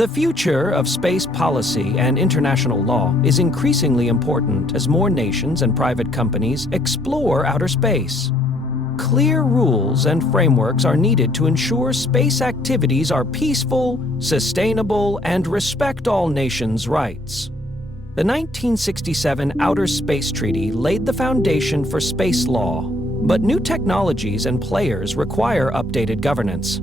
The future of space policy and international law is increasingly important as more nations and private companies explore outer space. Clear rules and frameworks are needed to ensure space activities are peaceful, sustainable, and respect all nations' rights. The 1967 Outer Space Treaty laid the foundation for space law, but new technologies and players require updated governance.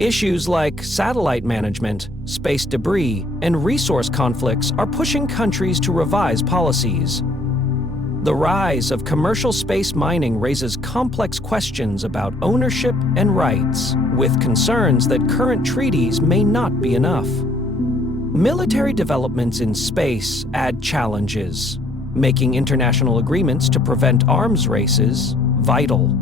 Issues like satellite management, space debris, and resource conflicts are pushing countries to revise policies. The rise of commercial space mining raises complex questions about ownership and rights, with concerns that current treaties may not be enough. Military developments in space add challenges, making international agreements to prevent arms races vital.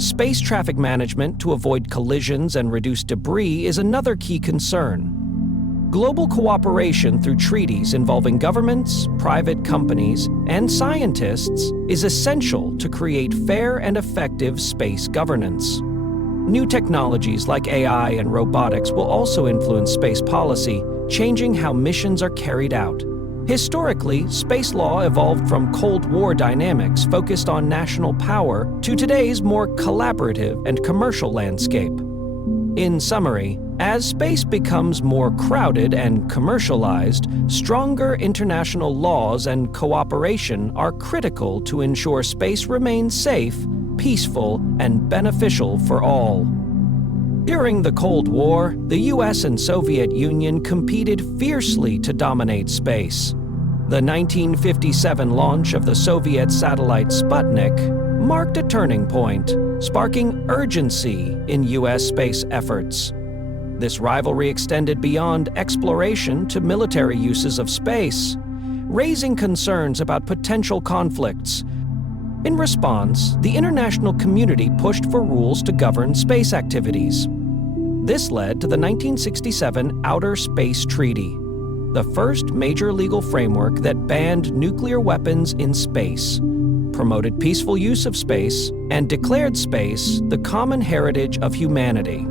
Space traffic management to avoid collisions and reduce debris is another key concern. Global cooperation through treaties involving governments, private companies, and scientists is essential to create fair and effective space governance. New technologies like AI and robotics will also influence space policy, changing how missions are carried out. Historically, space law evolved from Cold War dynamics focused on national power to today's more collaborative and commercial landscape. In summary, as space becomes more crowded and commercialized, stronger international laws and cooperation are critical to ensure space remains safe, peaceful, and beneficial for all. During the Cold War, the US and Soviet Union competed fiercely to dominate space. The 1957 launch of the Soviet satellite Sputnik marked a turning point, sparking urgency in US space efforts. This rivalry extended beyond exploration to military uses of space, raising concerns about potential conflicts. In response, the international community pushed for rules to govern space activities. This led to the 1967 Outer Space Treaty, the first major legal framework that banned nuclear weapons in space, promoted peaceful use of space, and declared space the common heritage of humanity.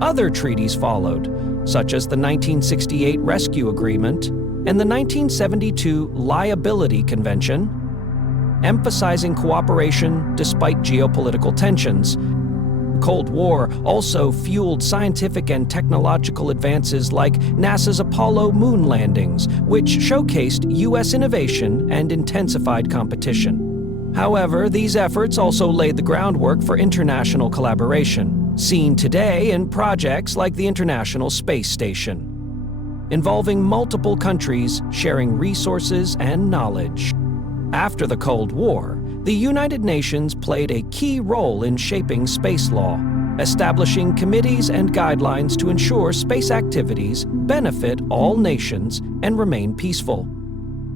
Other treaties followed, such as the 1968 Rescue Agreement and the 1972 Liability Convention, emphasizing cooperation despite geopolitical tensions. The Cold War also fueled scientific and technological advances like NASA's Apollo moon landings, which showcased US innovation and intensified competition. However, these efforts also laid the groundwork for international collaboration, seen today in projects like the International Space Station, involving multiple countries sharing resources and knowledge. After the Cold War, the United Nations played a key role in shaping space law, establishing committees and guidelines to ensure space activities benefit all nations and remain peaceful.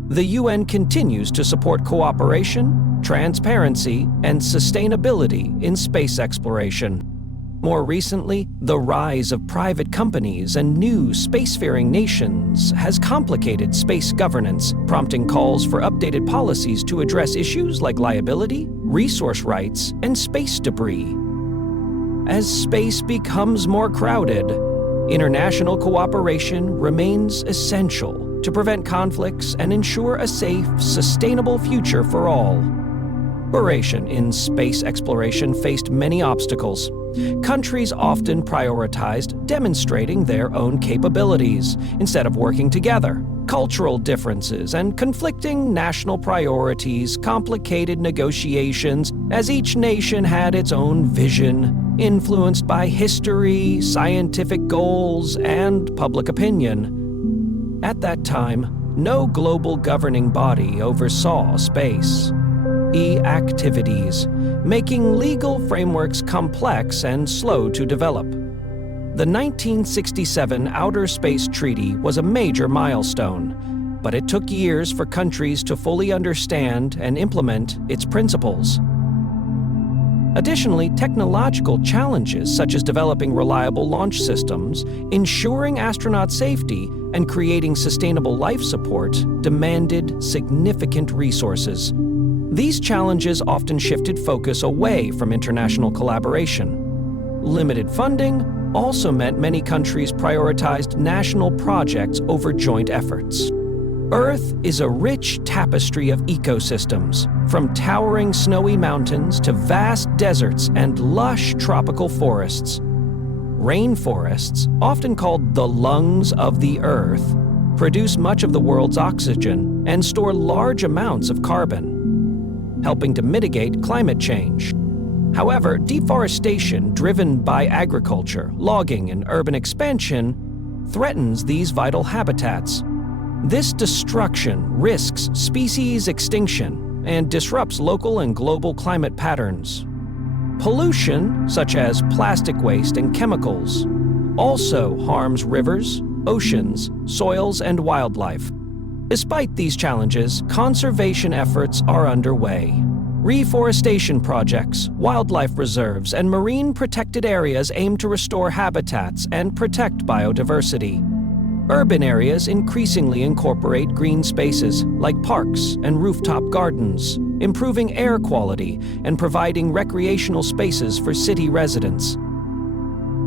The UN continues to support cooperation, transparency, and sustainability in space exploration. More recently, the rise of private companies and new spacefaring nations has complicated space governance, prompting calls for updated policies to address issues like liability, resource rights, and space debris. As space becomes more crowded, international cooperation remains essential to prevent conflicts and ensure a safe, sustainable future for all. Cooperation in space exploration faced many obstacles. Countries often prioritized demonstrating their own capabilities instead of working together. Cultural differences and conflicting national priorities complicated negotiations as each nation had its own vision, influenced by history, scientific goals, and public opinion. At that time, no global governing body oversaw space activities, making legal frameworks complex and slow to develop. The 1967 Outer Space Treaty was a major milestone, but it took years for countries to fully understand and implement its principles. Additionally, technological challenges such as developing reliable launch systems, ensuring astronaut safety, and creating sustainable life support demanded significant resources. These challenges often shifted focus away from international collaboration. Limited funding, also meant many countries prioritized national projects over joint efforts. Earth is a rich tapestry of ecosystems, from towering snowy mountains to vast deserts and lush tropical forests. Rainforests, often called the lungs of the Earth, produce much of the world's oxygen and store large amounts of carbon, helping to mitigate climate change. However, deforestation driven by agriculture, logging, and urban expansion threatens these vital habitats. This destruction risks species extinction and disrupts local and global climate patterns. Pollution, such as plastic waste and chemicals, also harms rivers, oceans, soils, and wildlife. Despite these challenges, conservation efforts are underway. Reforestation projects, wildlife reserves, and marine protected areas aim to restore habitats and protect biodiversity. Urban areas increasingly incorporate green spaces like parks and rooftop gardens, improving air quality and providing recreational spaces for city residents.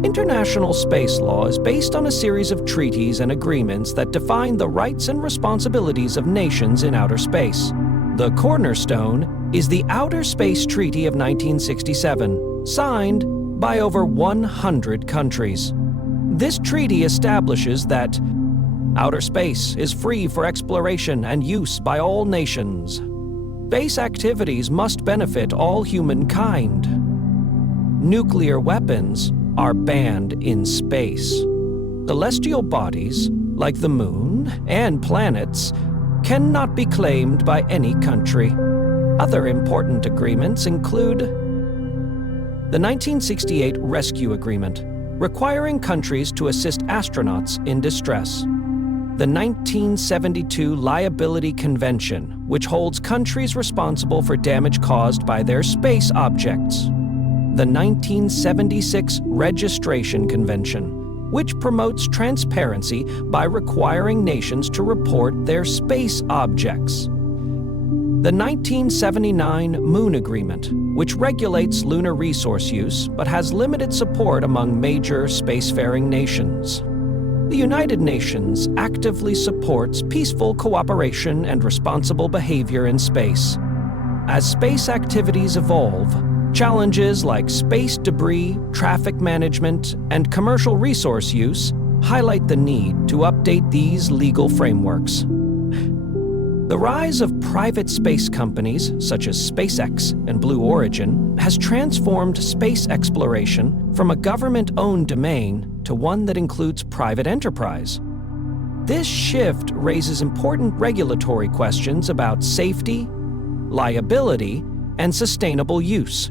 International space law is based on a series of treaties and agreements that define the rights and responsibilities of nations in outer space. The cornerstone is the Outer Space Treaty of 1967, signed by over 100 countries. This treaty establishes that outer space is free for exploration and use by all nations. Space activities must benefit all humankind. Nuclear weapons are banned in space. Celestial bodies, like the moon and planets, cannot be claimed by any country. Other important agreements include the 1968 Rescue Agreement, requiring countries to assist astronauts in distress. The 1972 Liability Convention, which holds countries responsible for damage caused by their space objects. The 1976 Registration Convention, which promotes transparency by requiring nations to report their space objects. The 1979 Moon Agreement, which regulates lunar resource use but has limited support among major spacefaring nations. The United Nations actively supports peaceful cooperation and responsible behavior in space. As space activities evolve, challenges like space debris, traffic management, and commercial resource use highlight the need to update these legal frameworks. The rise of private space companies, such as SpaceX and Blue Origin, has transformed space exploration from a government-owned domain to one that includes private enterprise. This shift raises important regulatory questions about safety, liability, and sustainable use.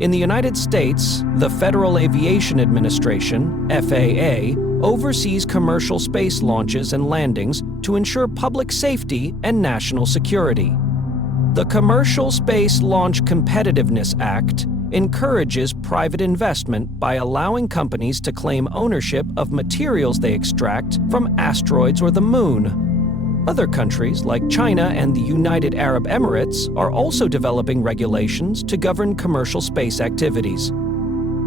In the United States, the Federal Aviation Administration, FAA, oversees commercial space launches and landings to ensure public safety and national security. The Commercial Space Launch Competitiveness Act encourages private investment by allowing companies to claim ownership of materials they extract from asteroids or the moon. Other countries, like China and the United Arab Emirates, are also developing regulations to govern commercial space activities.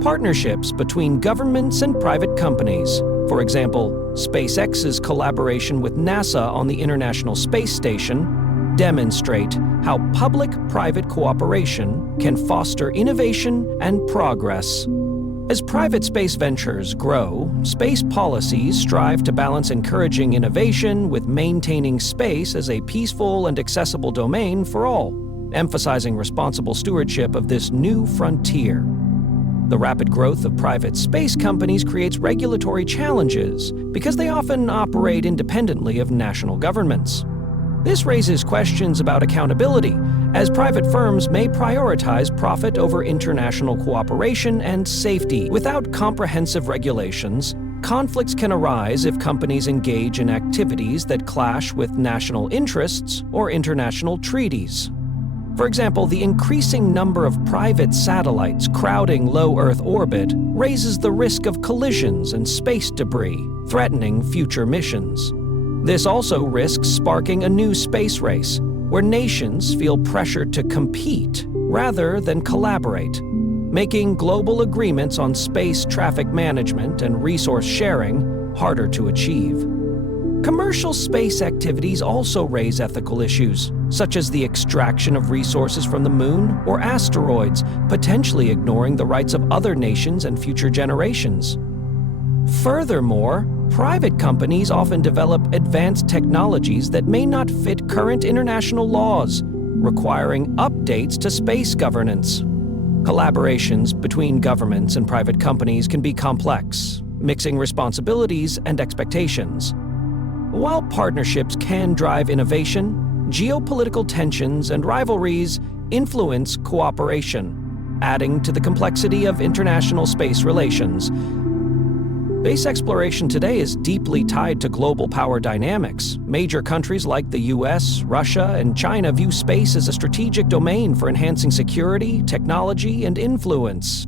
Partnerships between governments and private companies, for example, SpaceX's collaboration with NASA on the International Space Station, demonstrate how public-private cooperation can foster innovation and progress. As private space ventures grow, space policies strive to balance encouraging innovation with maintaining space as a peaceful and accessible domain for all, emphasizing responsible stewardship of this new frontier. The rapid growth of private space companies creates regulatory challenges because they often operate independently of national governments. This raises questions about accountability, as private firms may prioritize profit over international cooperation and safety. Without comprehensive regulations, conflicts can arise if companies engage in activities that clash with national interests or international treaties. For example, the increasing number of private satellites crowding low Earth orbit raises the risk of collisions and space debris, threatening future missions. This also risks sparking a new space race, where nations feel pressured to compete rather than collaborate. making global agreements on space traffic management and resource sharing harder to achieve. Commercial space activities also raise ethical issues, such as the extraction of resources from the moon or asteroids, potentially ignoring the rights of other nations and future generations. Furthermore, private companies often develop advanced technologies that may not fit current international laws, requiring updates to space governance. Collaborations between governments and private companies can be complex, mixing responsibilities and expectations. While partnerships can drive innovation, geopolitical tensions and rivalries influence cooperation, adding to the complexity of international space relations. Space exploration today is deeply tied to global power dynamics. Major countries like the US, Russia, and China view space as a strategic domain for enhancing security, technology, and influence.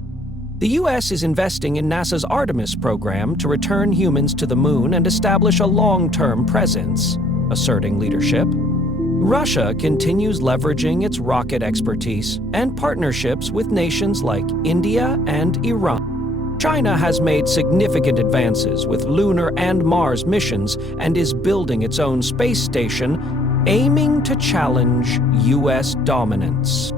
The US is investing in NASA's Artemis program to return humans to the moon and establish a long-term presence, asserting leadership. Russia continues leveraging its rocket expertise and partnerships with nations like India and Iran. China has made significant advances with lunar and Mars missions and is building its own space station, aiming to challenge US dominance.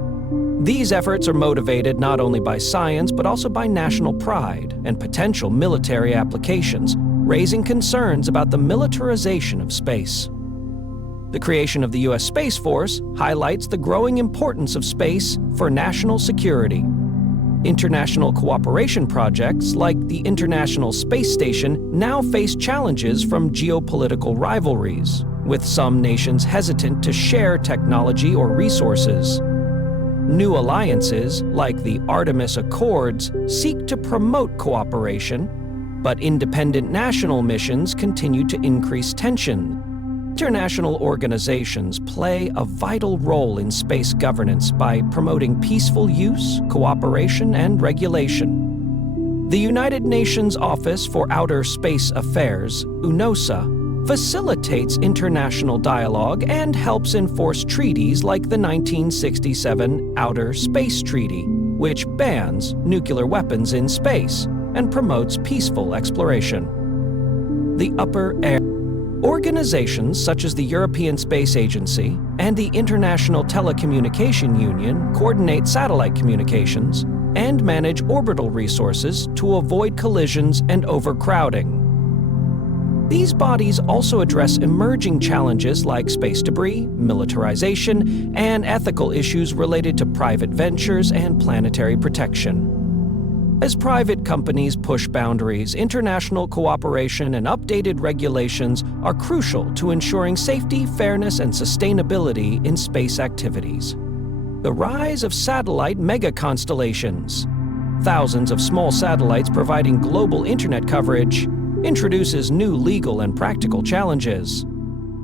These efforts are motivated not only by science but also by national pride and potential military applications, raising concerns about the militarization of space. The creation of the U.S. Space Force highlights the growing importance of space for national security. International cooperation projects like the International Space Station now face challenges from geopolitical rivalries, with some nations hesitant to share technology or resources. New alliances, like the Artemis Accords, seek to promote cooperation, but independent national missions continue to increase tension. International organizations play a vital role in space governance by promoting peaceful use, cooperation, and regulation. The United Nations Office for Outer Space Affairs, UNOSA, facilitates international dialogue and helps enforce treaties like the 1967 Outer Space Treaty, which bans nuclear weapons in space and promotes peaceful exploration. The Upper Air Organizations such as the European Space Agency and the International Telecommunication Union coordinate satellite communications and manage orbital resources to avoid collisions and overcrowding. These bodies also address emerging challenges like space debris, militarization, and ethical issues related to private ventures and planetary protection. As private companies push boundaries, international cooperation and updated regulations are crucial to ensuring safety, fairness, and sustainability in space activities. The rise of satellite megaconstellations, thousands of small satellites providing global internet coverage, introduces new legal and practical challenges.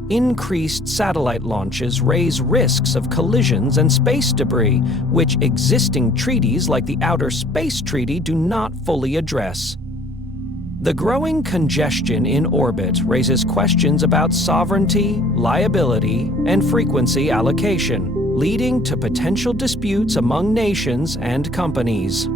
Increased satellite launches raise risks of collisions and space debris, which existing treaties like the Outer Space Treaty do not fully address. The growing congestion in orbit raises questions about sovereignty, liability, and frequency allocation, leading to potential disputes among nations and companies.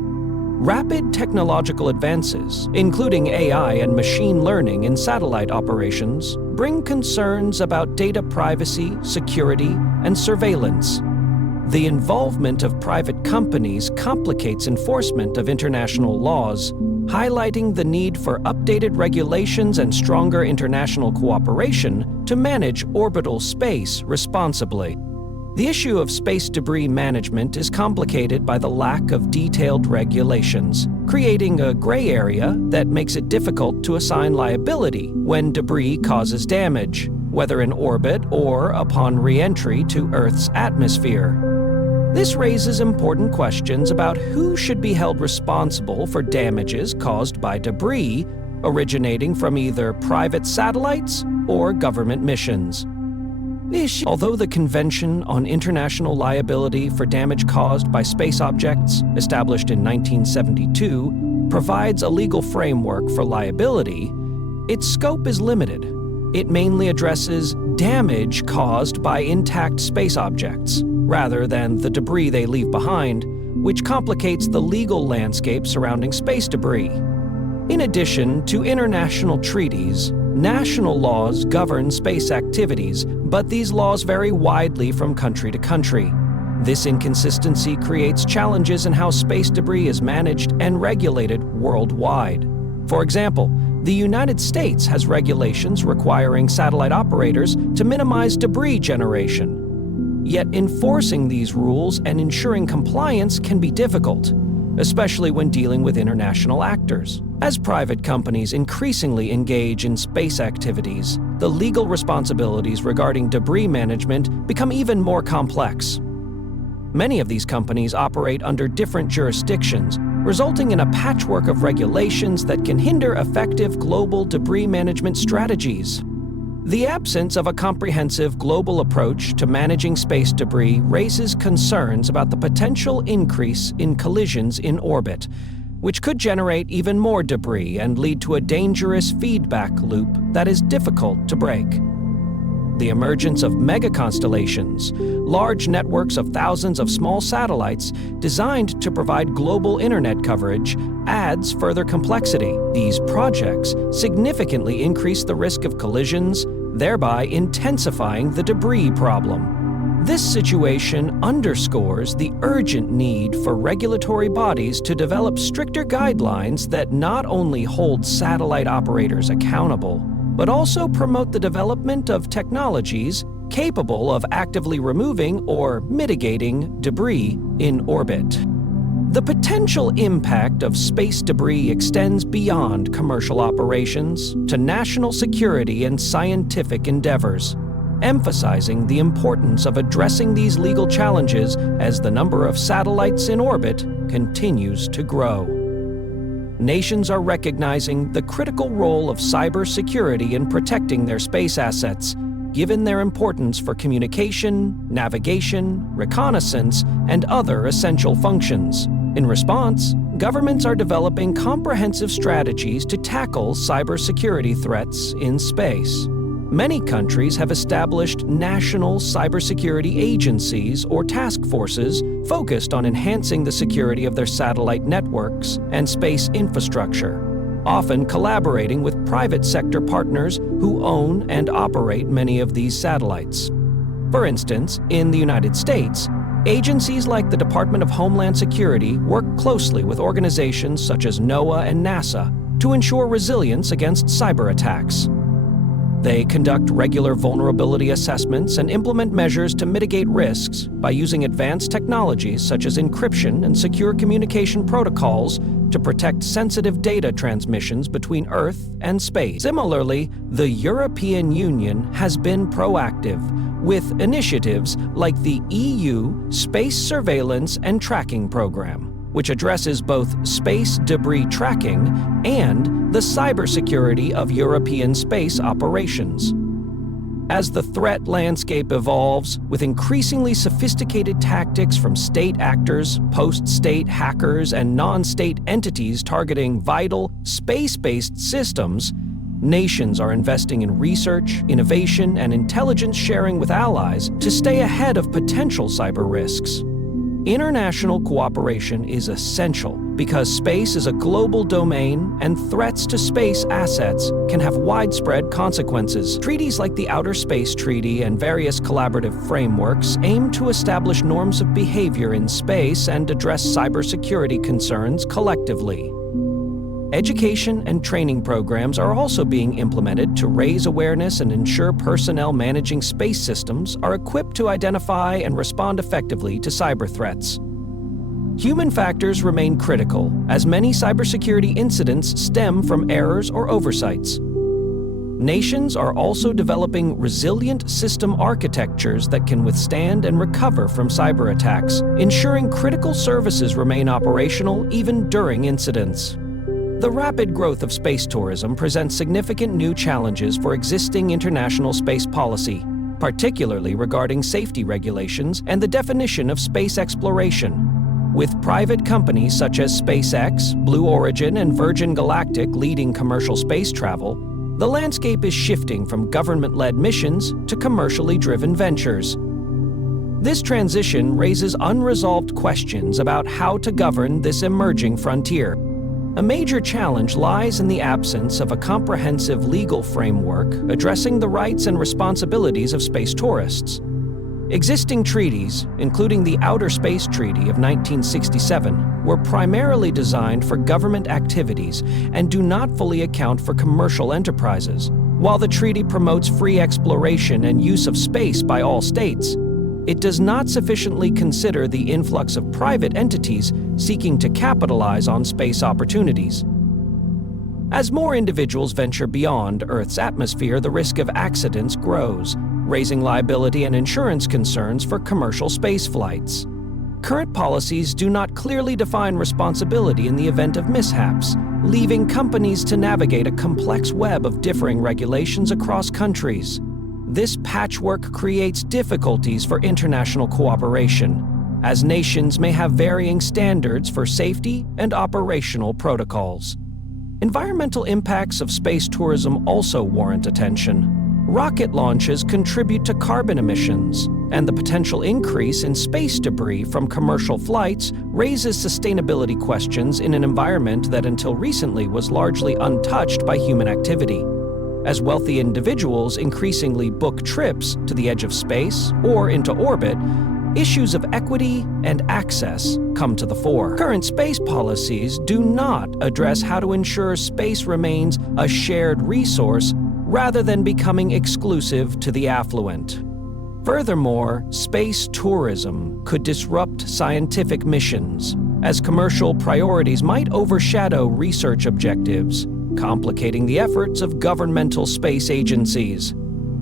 Rapid technological advances, including AI and machine learning in satellite operations, bring concerns about data privacy, security, and surveillance. The involvement of private companies complicates enforcement of international laws, highlighting the need for updated regulations and stronger international cooperation to manage orbital space responsibly. The issue of space debris management is complicated by the lack of detailed regulations, creating a gray area that makes it difficult to assign liability when debris causes damage, whether in orbit or upon re-entry to Earth's atmosphere. This raises important questions about who should be held responsible for damages caused by debris originating from either private satellites or government missions. Although the Convention on International Liability for Damage Caused by Space Objects, established in 1972, provides a legal framework for liability, its scope is limited. It mainly addresses damage caused by intact space objects, rather than the debris they leave behind, which complicates the legal landscape surrounding space debris. In addition to international treaties, national laws govern space activities, but these laws vary widely from country to country. This inconsistency creates challenges in how space debris is managed and regulated worldwide. For example, the United States has regulations requiring satellite operators to minimize debris generation. Yet enforcing these rules and ensuring compliance can be difficult, especially when dealing with international actors. As private companies increasingly engage in space activities, the legal responsibilities regarding debris management become even more complex. Many of these companies operate under different jurisdictions, resulting in a patchwork of regulations that can hinder effective global debris management strategies. The absence of a comprehensive global approach to managing space debris raises concerns about the potential increase in collisions in orbit, which could generate even more debris and lead to a dangerous feedback loop that is difficult to break. The emergence of megaconstellations, large networks of thousands of small satellites designed to provide global internet coverage, adds further complexity. These projects significantly increase the risk of collisions, thereby intensifying the debris problem. This situation underscores the urgent need for regulatory bodies to develop stricter guidelines that not only hold satellite operators accountable, but also promote the development of technologies capable of actively removing or mitigating debris in orbit. The potential impact of space debris extends beyond commercial operations to national security and scientific endeavors, emphasizing the importance of addressing these legal challenges as the number of satellites in orbit continues to grow. Nations are recognizing the critical role of cybersecurity in protecting their space assets, given their importance for communication, navigation, reconnaissance, and other essential functions. In response, governments are developing comprehensive strategies to tackle cybersecurity threats in space. Many countries have established national cybersecurity agencies or task forces focused on enhancing the security of their satellite networks and space infrastructure, often collaborating with private sector partners who own and operate many of these satellites. For instance, in the United States, agencies like the Department of Homeland Security work closely with organizations such as NOAA and NASA to ensure resilience against cyber attacks. They conduct regular vulnerability assessments and implement measures to mitigate risks by using advanced technologies such as encryption and secure communication protocols to protect sensitive data transmissions between Earth and space. Similarly, the European Union has been proactive with initiatives like the EU Space Surveillance and Tracking Program, which addresses both space debris tracking and the cybersecurity of European space operations. As the threat landscape evolves, with increasingly sophisticated tactics from state actors, post-state hackers, and non-state entities targeting vital, space-based systems, nations are investing in research, innovation, and intelligence sharing with allies to stay ahead of potential cyber risks. International cooperation is essential because space is a global domain and threats to space assets can have widespread consequences. Treaties like the Outer Space Treaty and various collaborative frameworks aim to establish norms of behavior in space and address cybersecurity concerns collectively. Education and training programs are also being implemented to raise awareness and ensure personnel managing space systems are equipped to identify and respond effectively to cyber threats. Human factors remain critical, as many cybersecurity incidents stem from errors or oversights. Nations are also developing resilient system architectures that can withstand and recover from cyber attacks, ensuring critical services remain operational even during incidents. The rapid growth of space tourism presents significant new challenges for existing international space policy, particularly regarding safety regulations and the definition of space exploration. With private companies such as SpaceX, Blue Origin, and Virgin Galactic leading commercial space travel, the landscape is shifting from government-led missions to commercially driven ventures. This transition raises unresolved questions about how to govern this emerging frontier. A major challenge lies in the absence of a comprehensive legal framework addressing the rights and responsibilities of space tourists. Existing treaties, including the Outer Space Treaty of 1967, were primarily designed for government activities and do not fully account for commercial enterprises. While the treaty promotes free exploration and use of space by all states, it does not sufficiently consider the influx of private entities seeking to capitalize on space opportunities. As more individuals venture beyond Earth's atmosphere, the risk of accidents grows, raising liability and insurance concerns for commercial space flights. Current policies do not clearly define responsibility in the event of mishaps, leaving companies to navigate a complex web of differing regulations across countries. This patchwork creates difficulties for international cooperation, as nations may have varying standards for safety and operational protocols. Environmental impacts of space tourism also warrant attention. Rocket launches contribute to carbon emissions, and the potential increase in space debris from commercial flights raises sustainability questions in an environment that until recently was largely untouched by human activity. As wealthy individuals increasingly book trips to the edge of space or into orbit, issues of equity and access come to the fore. Current space policies do not address how to ensure space remains a shared resource rather than becoming exclusive to the affluent. Furthermore, space tourism could disrupt scientific missions, as commercial priorities might overshadow research objectives, complicating the efforts of governmental space agencies.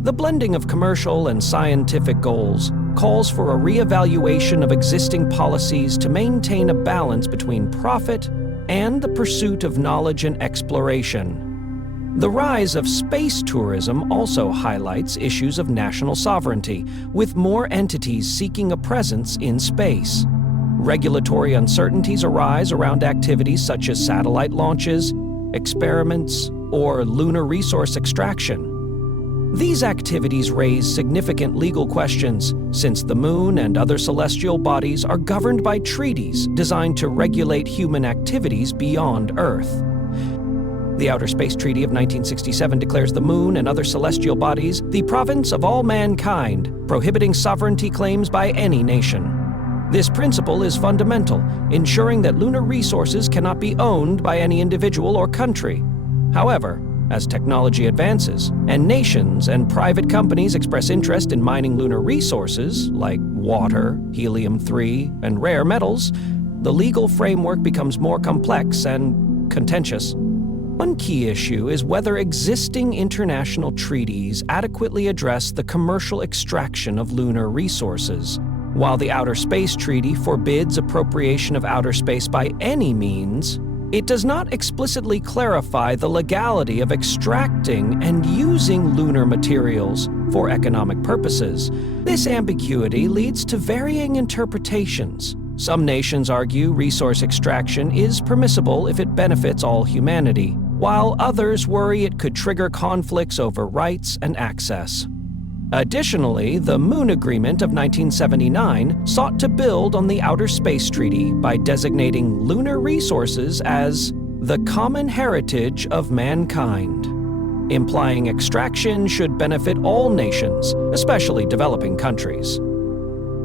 The blending of commercial and scientific goals calls for a reevaluation of existing policies to maintain a balance between profit and the pursuit of knowledge and exploration. The rise of space tourism also highlights issues of national sovereignty, with more entities seeking a presence in space. Regulatory uncertainties arise around activities such as satellite launches, experiments, or lunar resource extraction. These activities raise significant legal questions, since the Moon and other celestial bodies are governed by treaties designed to regulate human activities beyond Earth. The Outer Space Treaty of 1967 declares the Moon and other celestial bodies the province of all mankind, prohibiting sovereignty claims by any nation. This principle is fundamental, ensuring that lunar resources cannot be owned by any individual or country. However, as technology advances, and nations and private companies express interest in mining lunar resources, like water, helium-3, and rare metals, the legal framework becomes more complex and contentious. One key issue is whether existing international treaties adequately address the commercial extraction of lunar resources. While the Outer Space Treaty forbids appropriation of outer space by any means, it does not explicitly clarify the legality of extracting and using lunar materials for economic purposes. This ambiguity leads to varying interpretations. Some nations argue resource extraction is permissible if it benefits all humanity, while others worry it could trigger conflicts over rights and access. Additionally, the Moon Agreement of 1979 sought to build on the Outer Space Treaty by designating lunar resources as the common heritage of mankind, implying extraction should benefit all nations, especially developing countries.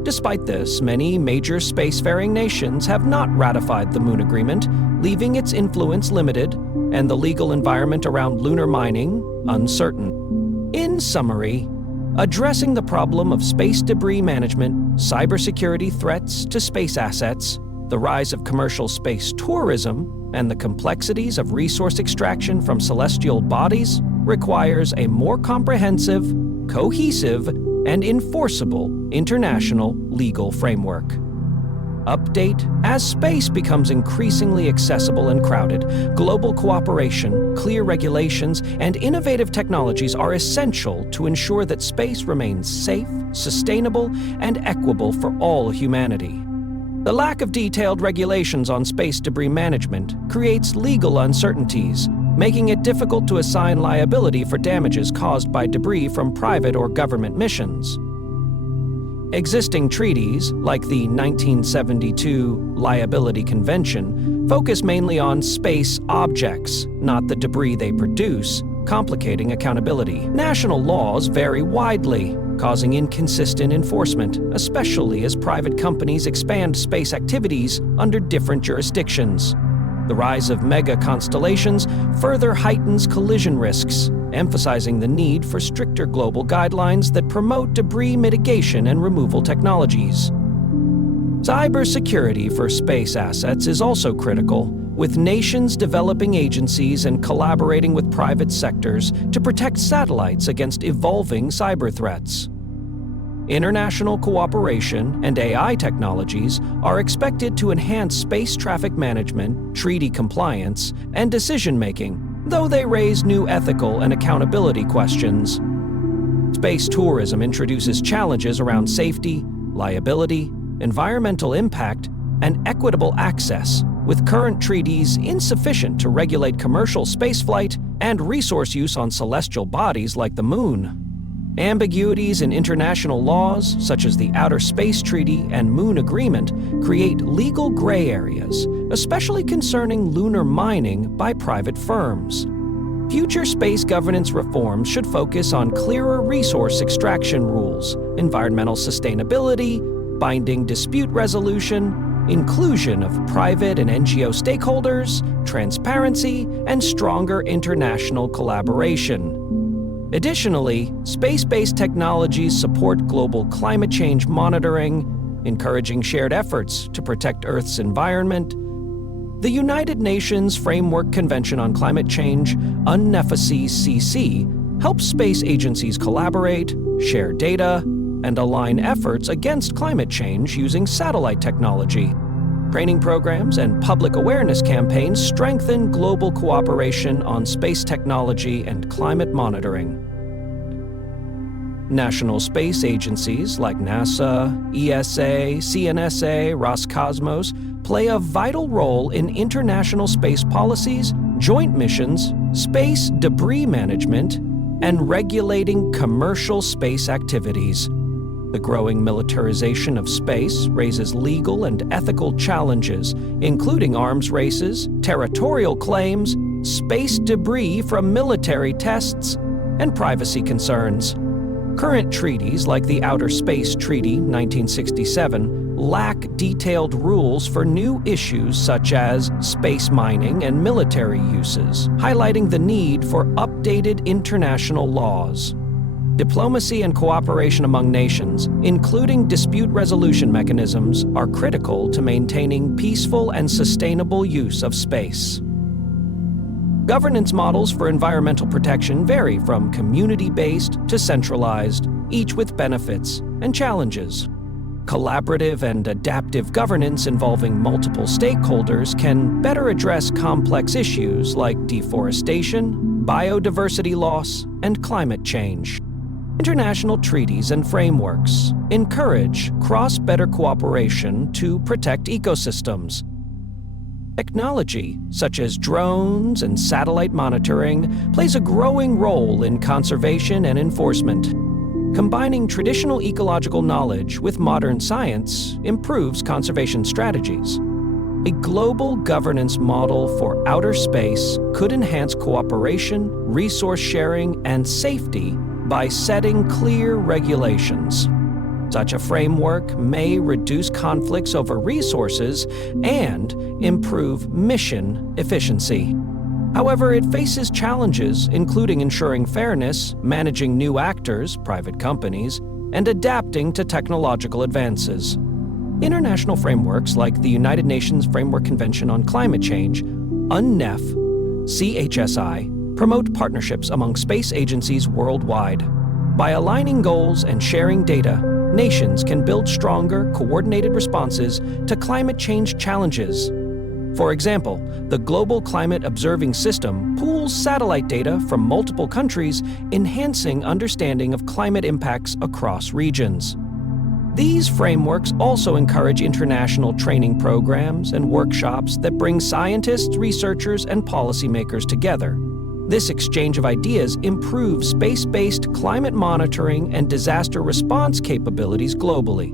Despite this, many major spacefaring nations have not ratified the Moon Agreement, leaving its influence limited and the legal environment around lunar mining uncertain. In summary, addressing the problem of space debris management, cybersecurity threats to space assets, the rise of commercial space tourism, and the complexities of resource extraction from celestial bodies requires a more comprehensive, cohesive, and enforceable international legal framework. Update: as space becomes increasingly accessible and crowded, global cooperation, clear regulations, and innovative technologies are essential to ensure that space remains safe, sustainable, and equitable for all humanity. The lack of detailed regulations on space debris management creates legal uncertainties, making it difficult to assign liability for damages caused by debris from private or government missions. Existing treaties, like the 1972 Liability Convention, focus mainly on space objects, not the debris they produce, complicating accountability. National laws vary widely, causing inconsistent enforcement, especially as private companies expand space activities under different jurisdictions. The rise of mega-constellations further heightens collision risks, emphasizing the need for stricter global guidelines that promote debris mitigation and removal technologies. Cybersecurity for space assets is also critical, with nations developing agencies and collaborating with private sectors to protect satellites against evolving cyber threats. International cooperation and AI technologies are expected to enhance space traffic management, treaty compliance, and decision-making, though they raise new ethical and accountability questions. Space tourism introduces challenges around safety, liability, environmental impact, and equitable access, with current treaties insufficient to regulate commercial spaceflight and resource use on celestial bodies like the Moon. Ambiguities in international laws, such as the Outer Space Treaty and Moon Agreement, create legal gray areas, especially concerning lunar mining by private firms. Future space governance reforms should focus on clearer resource extraction rules, environmental sustainability, binding dispute resolution, inclusion of private and NGO stakeholders, transparency, and stronger international collaboration. Additionally, space-based technologies support global climate change monitoring, encouraging shared efforts to protect Earth's environment. The United Nations Framework Convention on Climate Change, UNFCCC, helps space agencies collaborate, share data, and align efforts against climate change using satellite technology. Training programs and public awareness campaigns strengthen global cooperation on space technology and climate monitoring. National space agencies like NASA, ESA, CNSA, Roscosmos play a vital role in international space policies, joint missions, space debris management, and regulating commercial space activities. The growing militarization of space raises legal and ethical challenges, including arms races, territorial claims, space debris from military tests, and privacy concerns. Current treaties like the Outer Space Treaty 1967 lack detailed rules for new issues such as space mining and military uses, highlighting the need for updated international laws. Diplomacy and cooperation among nations, including dispute resolution mechanisms, are critical to maintaining peaceful and sustainable use of space. Governance models for environmental protection vary from community-based to centralized, each with benefits and challenges. Collaborative and adaptive governance involving multiple stakeholders can better address complex issues like deforestation, biodiversity loss, and climate change. International treaties and frameworks encourage cross-border cooperation to protect ecosystems. Technology, such as drones and satellite monitoring, plays a growing role in conservation and enforcement. Combining traditional ecological knowledge with modern science improves conservation strategies. A global governance model for outer space could enhance cooperation, resource sharing, and safety by setting clear regulations. Such a framework may reduce conflicts over resources and improve mission efficiency. However, it faces challenges, including ensuring fairness, managing new actors, private companies, and adapting to technological advances. International frameworks like the United Nations Framework Convention on Climate Change, UNEF, CHSI, promote partnerships among space agencies worldwide. By aligning goals and sharing data, nations can build stronger, coordinated responses to climate change challenges. For example, the Global Climate Observing System pools satellite data from multiple countries, enhancing understanding of climate impacts across regions. These frameworks also encourage international training programs and workshops that bring scientists, researchers, and policymakers together. This exchange of ideas improves space-based climate monitoring and disaster response capabilities globally.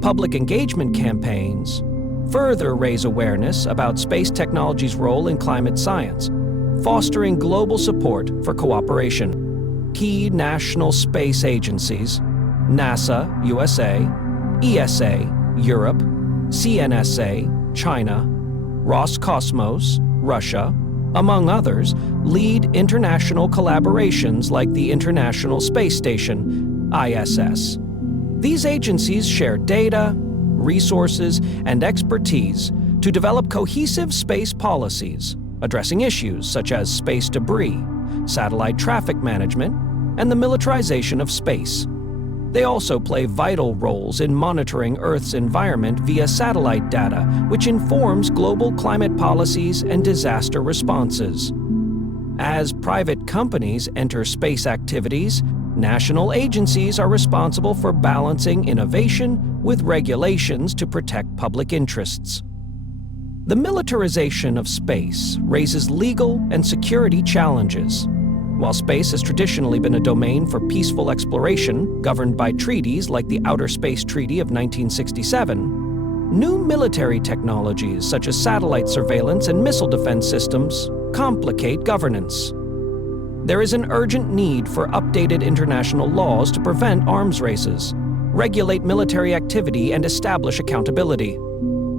Public engagement campaigns further raise awareness about space technology's role in climate science, fostering global support for cooperation. Key national space agencies, NASA, USA, ESA, Europe, CNSA, China, Roscosmos, Russia, among others, lead international collaborations like the International Space Station, ISS. These agencies share data, resources, and expertise to develop cohesive space policies, addressing issues such as space debris, satellite traffic management, and the militarization of space. They also play vital roles in monitoring Earth's environment via satellite data, which informs global climate policies and disaster responses. As private companies enter space activities, national agencies are responsible for balancing innovation with regulations to protect public interests. The militarization of space raises legal and security challenges. While space has traditionally been a domain for peaceful exploration, governed by treaties like the Outer Space Treaty of 1967, new military technologies such as satellite surveillance and missile defense systems complicate governance. There is an urgent need for updated international laws to prevent arms races, regulate military activity, and establish accountability.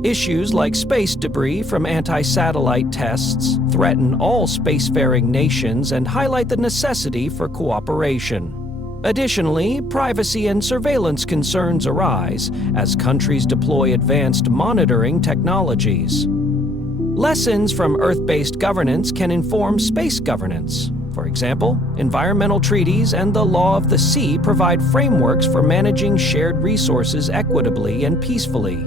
Issues like space debris from anti-satellite tests threaten all spacefaring nations and highlight the necessity for cooperation. Additionally, privacy and surveillance concerns arise as countries deploy advanced monitoring technologies. Lessons from Earth-based governance can inform space governance. For example, environmental treaties and the law of the sea provide frameworks for managing shared resources equitably and peacefully.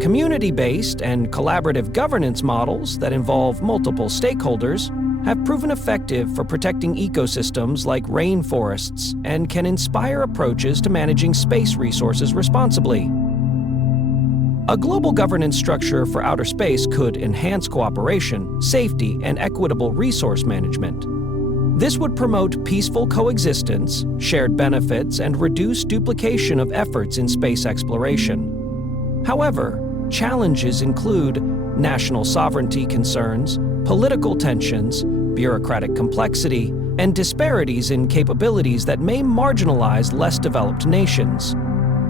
Community-based and collaborative governance models that involve multiple stakeholders have proven effective for protecting ecosystems like rainforests and can inspire approaches to managing space resources responsibly. A global governance structure for outer space could enhance cooperation, safety, and equitable resource management. This would promote peaceful coexistence, shared benefits, and reduce duplication of efforts in space exploration. However, challenges include national sovereignty concerns, political tensions, bureaucratic complexity, and disparities in capabilities that may marginalize less developed nations.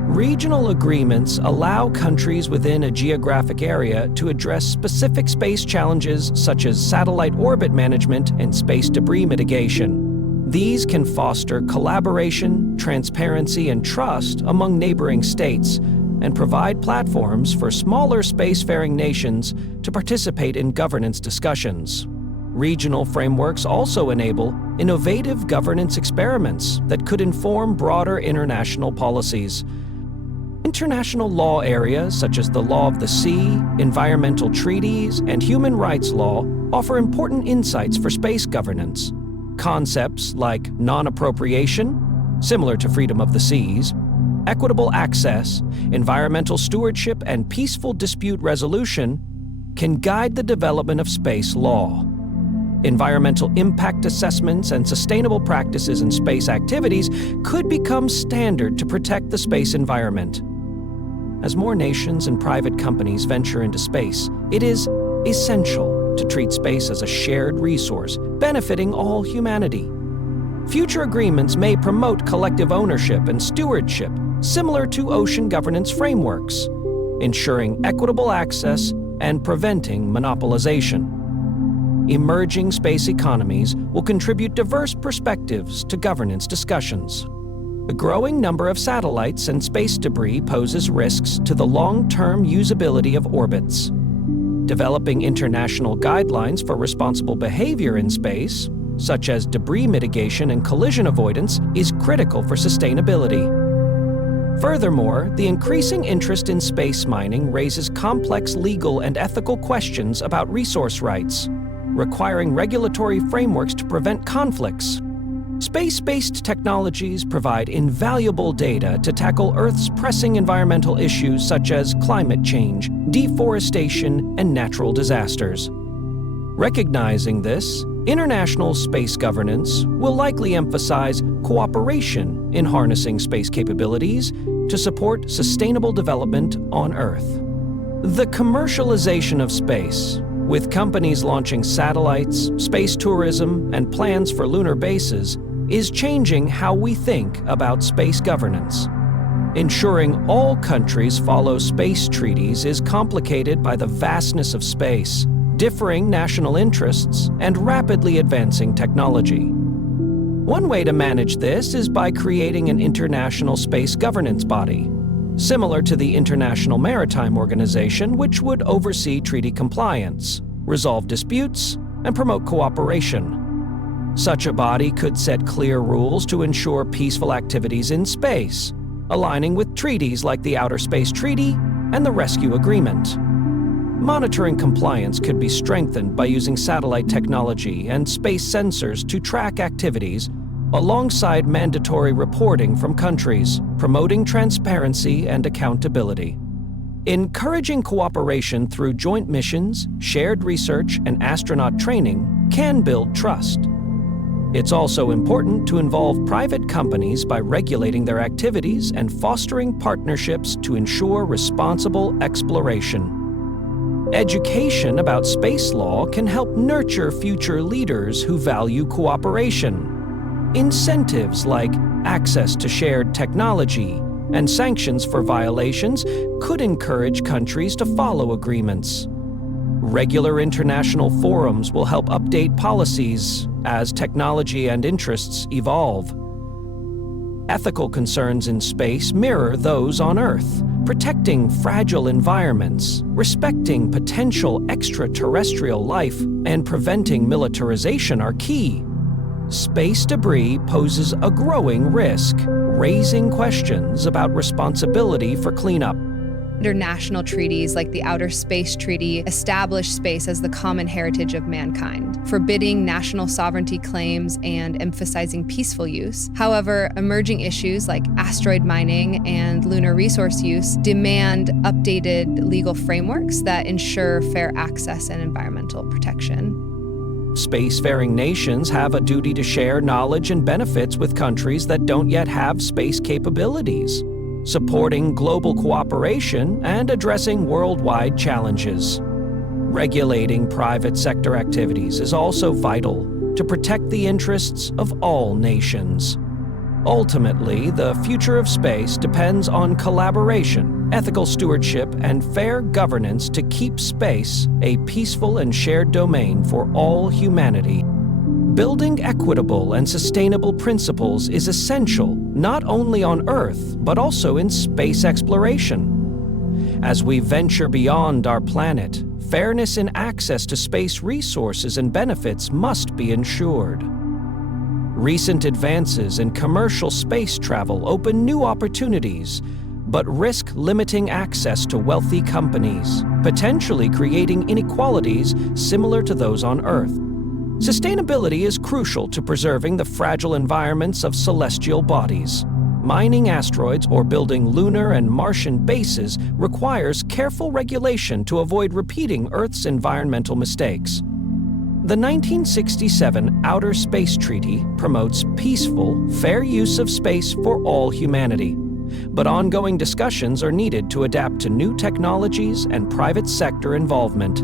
Regional agreements allow countries within a geographic area to address specific space challenges such as satellite orbit management and space debris mitigation. These can foster collaboration, transparency, and trust among neighboring states, and provide platforms for smaller spacefaring nations to participate in governance discussions. Regional frameworks also enable innovative governance experiments that could inform broader international policies. International law areas such as the law of the sea, environmental treaties, and human rights law offer important insights for space governance. Concepts like non-appropriation, similar to freedom of the seas, equitable access, environmental stewardship, and peaceful dispute resolution can guide the development of space law. Environmental impact assessments and sustainable practices in space activities could become standard to protect the space environment. As more nations and private companies venture into space, it is essential to treat space as a shared resource, benefiting all humanity. Future agreements may promote collective ownership and stewardship, similar to ocean governance frameworks, ensuring equitable access and preventing monopolization. Emerging space economies will contribute diverse perspectives to governance discussions. The growing number of satellites and space debris poses risks to the long-term usability of orbits. Developing international guidelines for responsible behavior in space, such as debris mitigation and collision avoidance, is critical for sustainability. Furthermore, the increasing interest in space mining raises complex legal and ethical questions about resource rights, requiring regulatory frameworks to prevent conflicts. Space-based technologies provide invaluable data to tackle Earth's pressing environmental issues such as climate change, deforestation, and natural disasters. Recognizing this, International space governance will likely emphasize cooperation in harnessing space capabilities to support sustainable development on Earth. The commercialization of space, with companies launching satellites, space tourism, and plans for lunar bases, is changing how we think about space governance. Ensuring all countries follow space treaties is complicated by the vastness of space, differing national interests, and rapidly advancing technology. One way to manage this is by creating an international space governance body, similar to the International Maritime Organization, which would oversee treaty compliance, resolve disputes, and promote cooperation. Such a body could set clear rules to ensure peaceful activities in space, aligning with treaties like the Outer Space Treaty and the Rescue Agreement. Monitoring compliance could be strengthened by using satellite technology and space sensors to track activities, alongside mandatory reporting from countries, promoting transparency and accountability. Encouraging cooperation through joint missions, shared research, and astronaut training can build trust. It's also important to involve private companies by regulating their activities and fostering partnerships to ensure responsible exploration. Education about space law can help nurture future leaders who value cooperation. Incentives like access to shared technology and sanctions for violations could encourage countries to follow agreements. Regular international forums will help update policies as technology and interests evolve. Ethical concerns in space mirror those on Earth. Protecting fragile environments, respecting potential extraterrestrial life, and preventing militarization are key. Space debris poses a growing risk, raising questions about responsibility for cleanup. International treaties like the Outer Space Treaty establish space as the common heritage of mankind, forbidding national sovereignty claims and emphasizing peaceful use. However, emerging issues like asteroid mining and lunar resource use demand updated legal frameworks that ensure fair access and environmental protection. Spacefaring nations have a duty to share knowledge and benefits with countries that don't yet have space capabilities, supporting global cooperation and addressing worldwide challenges. Regulating private sector activities is also vital to protect the interests of all nations. Ultimately, the future of space depends on collaboration, ethical stewardship, and fair governance to keep space a peaceful and shared domain for all humanity. Building equitable and sustainable principles is essential not only on Earth, but also in space exploration. As we venture beyond our planet, fairness in access to space resources and benefits must be ensured. Recent advances in commercial space travel open new opportunities, but risk limiting access to wealthy companies, potentially creating inequalities similar to those on Earth. Sustainability is crucial to preserving the fragile environments of celestial bodies. Mining asteroids or building lunar and Martian bases requires careful regulation to avoid repeating Earth's environmental mistakes. The 1967 Outer Space Treaty promotes peaceful, fair use of space for all humanity. But ongoing discussions are needed to adapt to new technologies and private sector involvement.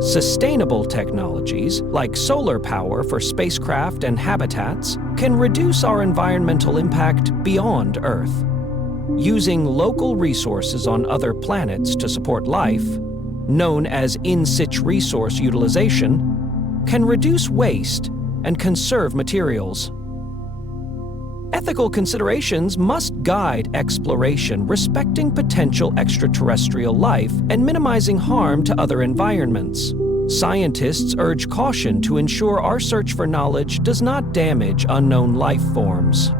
Sustainable technologies, like solar power for spacecraft and habitats, can reduce our environmental impact beyond Earth. Using local resources on other planets to support life, known as in-situ resource utilization, can reduce waste and conserve materials. Ethical considerations must guide exploration, respecting potential extraterrestrial life and minimizing harm to other environments. Scientists urge caution to ensure our search for knowledge does not damage unknown life forms.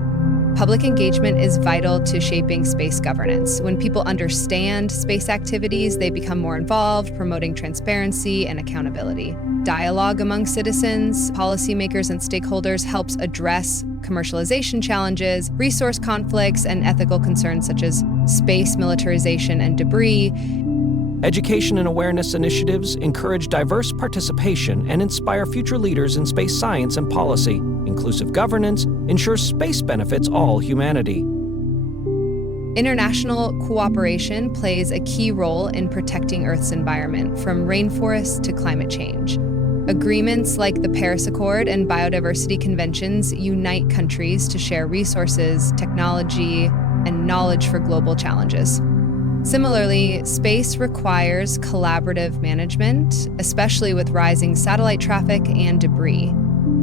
Public engagement is vital to shaping space governance. When people understand space activities, they become more involved, promoting transparency and accountability. Dialogue among citizens, policymakers, and stakeholders helps address commercialization challenges, resource conflicts, and ethical concerns such as space militarization and debris. Education and awareness initiatives encourage diverse participation and inspire future leaders in space science and policy. Inclusive governance ensures space benefits all humanity. International cooperation plays a key role in protecting Earth's environment, from rainforests to climate change. Agreements like the Paris Accord and biodiversity conventions unite countries to share resources, technology, and knowledge for global challenges. Similarly, space requires collaborative management, especially with rising satellite traffic and debris.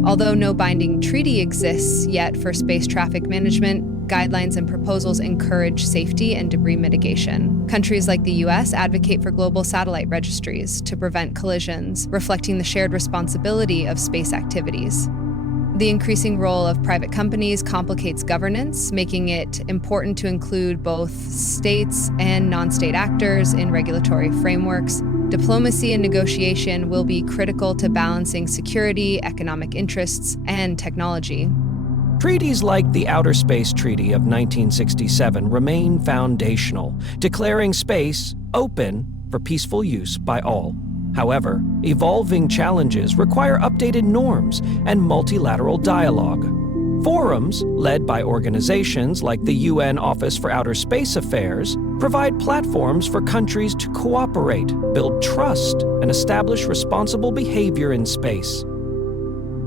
Although no binding treaty exists yet for space traffic management, guidelines and proposals encourage safety and debris mitigation. Countries like the US advocate for global satellite registries to prevent collisions, reflecting the shared responsibility of space activities. The increasing role of private companies complicates governance, making it important to include both states and non-state actors in regulatory frameworks. Diplomacy and negotiation will be critical to balancing security, economic interests, and technology. Treaties like the Outer Space Treaty of 1967 remain foundational, declaring space open for peaceful use by all. However, evolving challenges require updated norms and multilateral dialogue. Forums, led by organizations like the UN Office for Outer Space Affairs, provide platforms for countries to cooperate, build trust, and establish responsible behavior in space.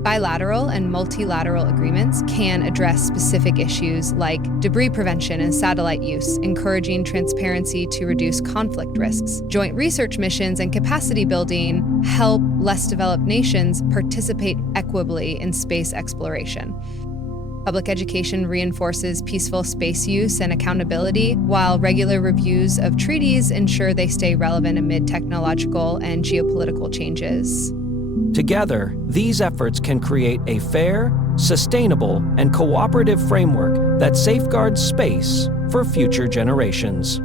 Bilateral and multilateral agreements can address specific issues like debris prevention and satellite use, encouraging transparency to reduce conflict risks. Joint research missions and capacity building help less developed nations participate equitably in space exploration. Public education reinforces peaceful space use and accountability, while regular reviews of treaties ensure they stay relevant amid technological and geopolitical changes. Together, these efforts can create a fair, sustainable, and cooperative framework that safeguards space for future generations.